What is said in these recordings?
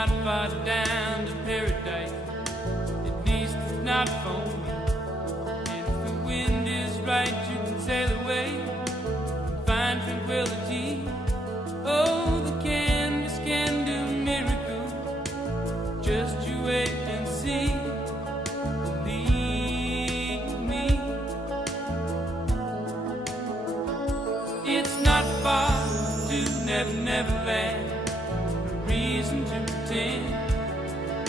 not far down to paradise. At least it's not foaming. And if the wind is right, you can sail away and find tranquility. Oh, the canvas can do miracles. Just you wait and see. Believe me. It's not far to Never Never Land. Reason to pretend.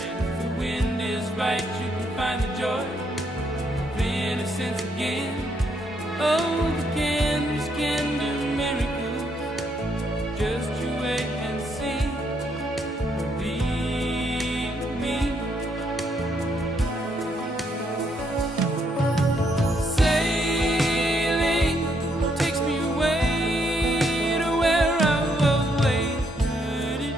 And if the wind is right, you can find the joy of innocence again. Oh, the canvas can do miracles. Just you wait and see. Believe me. Sailing takes me away to where I've always heard it.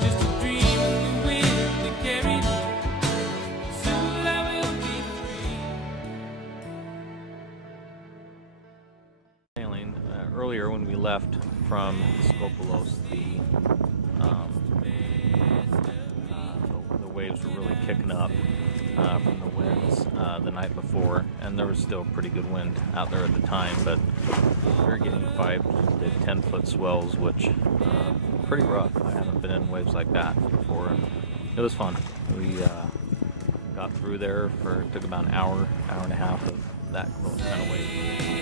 Just a dream in the wind to carry me. Soon I will be free. Sailing earlier when we left from Skopelos, the waves were really kicking up from the winds the night before, and there was still pretty good wind out there at the time, but we were getting 5 to 10-foot swells, which pretty rough. I haven't been in waves like that before, and it was fun. We got through there took about an hour and a half of that kind of wave.